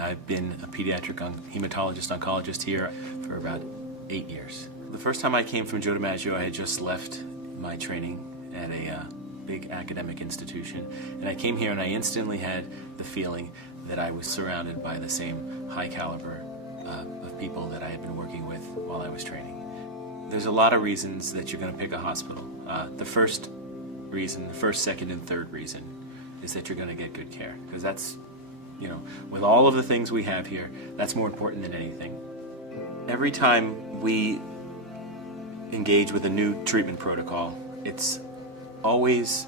I've been a pediatric hematologist oncologist here for about 8 years. The first time I came from DiMaggio, I had just left my training at a big academic institution, and I came here and I instantly had the feeling that I was surrounded by the same high caliber of people that I had been working with while I was training. There's a lot of reasons that you're going to pick a hospital. The first reason, the first, second, and third reason is that you're going to get good care, because that's, with all of the things we have here, that's more important than anything. Every time we engage with a new treatment protocol, it's always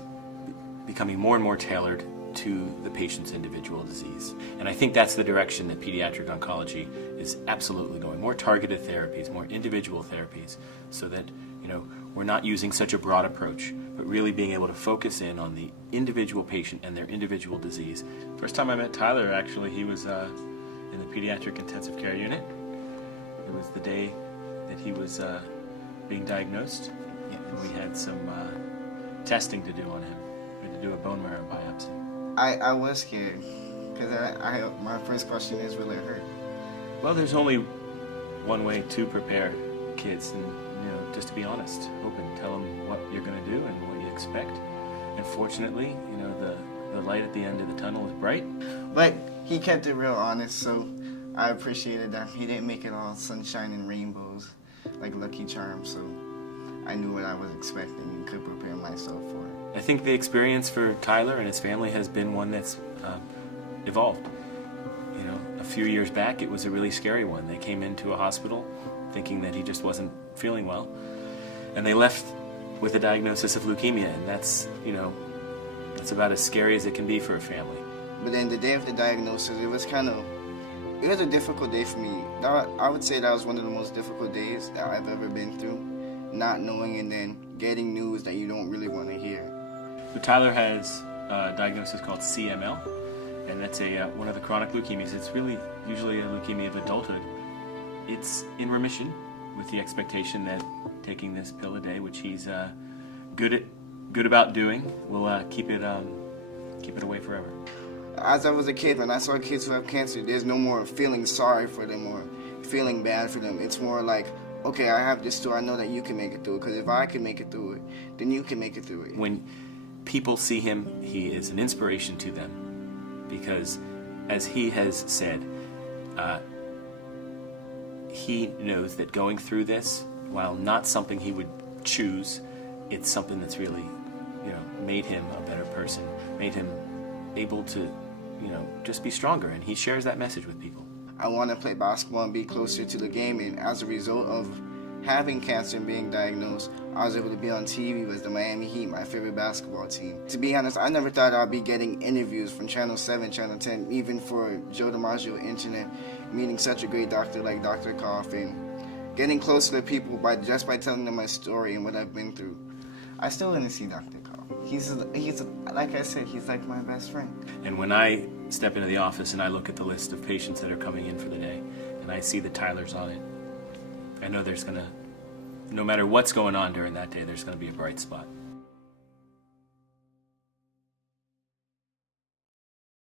becoming more and more tailored to the patient's individual disease. And I think that's the direction that pediatric oncology is absolutely going. More targeted therapies, more individual therapies, so that we're not using such a broad approach, but really being able to focus in on the individual patient and their individual disease. First time I met Tyler, actually, he was in the pediatric intensive care unit. It was the day that he was being diagnosed, and we had some testing to do on him. We had to do a bone marrow biopsy. I was scared, because my first question is, will it hurt? Well, there's only one way to prepare kids, and just to be honest, open, tell them what you're going to do and what you expect. And fortunately, the light at the end of the tunnel is bright. But he kept it real honest, so I appreciated that. He didn't make it all sunshine and rainbows like Lucky Charms, so I knew what I was expecting and could prepare myself for it. I think the experience for Tyler and his family has been one that's evolved. A few years back, it was a really scary one. They came into a hospital thinking that he just wasn't feeling well, and they left with a diagnosis of leukemia, and that's about as scary as it can be for a family. But then the day of the diagnosis, it was a difficult day for me. I would say that was one of the most difficult days that I've ever been through, not knowing and then getting news that you don't really want to hear. So Tyler has a diagnosis called CML, and that's one of the chronic leukemias. It's really usually a leukemia of adulthood. It's in remission, with the expectation that taking this pill a day, which he's good about doing, will keep it away forever. As I was a kid, when I saw kids who have cancer, there's no more feeling sorry for them or feeling bad for them. It's more like, okay, I have this too, I know that you can make it through it, because if I can make it through it, then you can make it through it. When people see him, he is an inspiration to them, because as he has said, he knows that going through this, while not something he would choose, it's something that's really, made him a better person, made him able to, just be stronger, and he shares that message with people. I want to play basketball and be closer to the game, and as a result of having cancer and being diagnosed, I was able to be on TV with the Miami Heat, my favorite basketball team. To be honest, I never thought I'd be getting interviews from Channel 7, Channel 10, even for Joe DiMaggio Internet, meeting such a great doctor like Dr. Koff, and getting closer to people just by telling them my story and what I've been through. I still want to see Dr. Koff. He's like I said, he's like my best friend. And when I step into the office and I look at the list of patients that are coming in for the day, and I see the Tylers on it, I know no matter what's going on during that day, there's going to be a bright spot.